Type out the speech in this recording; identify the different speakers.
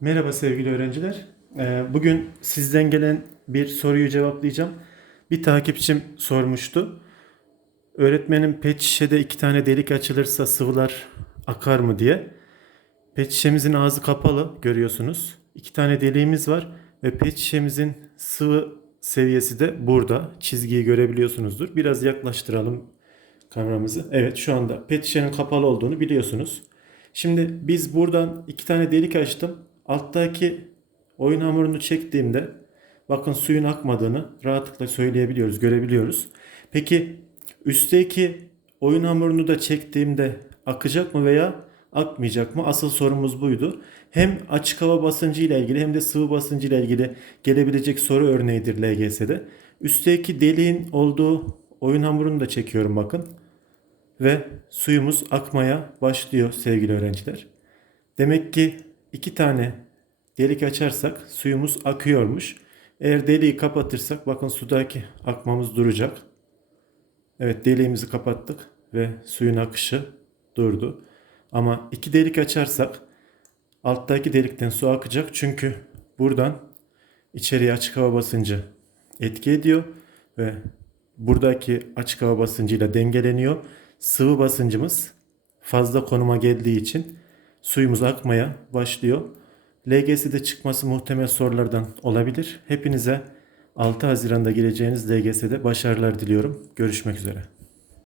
Speaker 1: Merhaba sevgili öğrenciler. Ee, Bugün sizden gelen bir soruyu cevaplayacağım. Bir takipçim sormuştu. Öğretmenim pet şişede iki tane delik açılırsa sıvılar akar mı diye. Pet şişemizin ağzı kapalı görüyorsunuz. İki tane deliğimiz var ve pet şişemizin sıvı seviyesi de burada. Çizgiyi görebiliyorsunuzdur. Biraz yaklaştıralım kameramızı. Evet şu anda pet şişenin kapalı olduğunu biliyorsunuz. Şimdi biz buradan iki tane delik açtım. Alttaki oyun hamurunu çektiğimde bakın suyun akmadığını rahatlıkla söyleyebiliyoruz, görebiliyoruz. Peki üstteki oyun hamurunu da çektiğimde akacak mı veya akmayacak mı? Asıl sorumuz buydu. Hem açık hava basıncı ile ilgili hem de sıvı basıncı ile ilgili gelebilecek soru örneğidir LGS'de. Üstteki deliğin olduğu oyun hamurunu da çekiyorum bakın ve suyumuz akmaya başlıyor sevgili öğrenciler. Demek ki iki tane delik açarsak suyumuz akıyormuş. Eğer deliği kapatırsak bakın sudaki akmamız duracak. Evet deliğimizi kapattık ve suyun akışı durdu. Ama iki delik açarsak alttaki delikten su akacak çünkü buradan içeriye açık hava basıncı etki ediyor ve buradaki açık hava basıncıyla dengeleniyor. Sıvı basıncımız fazla konuma geldiği için suyumuz akmaya başlıyor. LGS'de çıkması muhtemel sorulardan olabilir. Hepinize 6 Haziran'da gireceğiniz LGS'de başarılar diliyorum. Görüşmek üzere.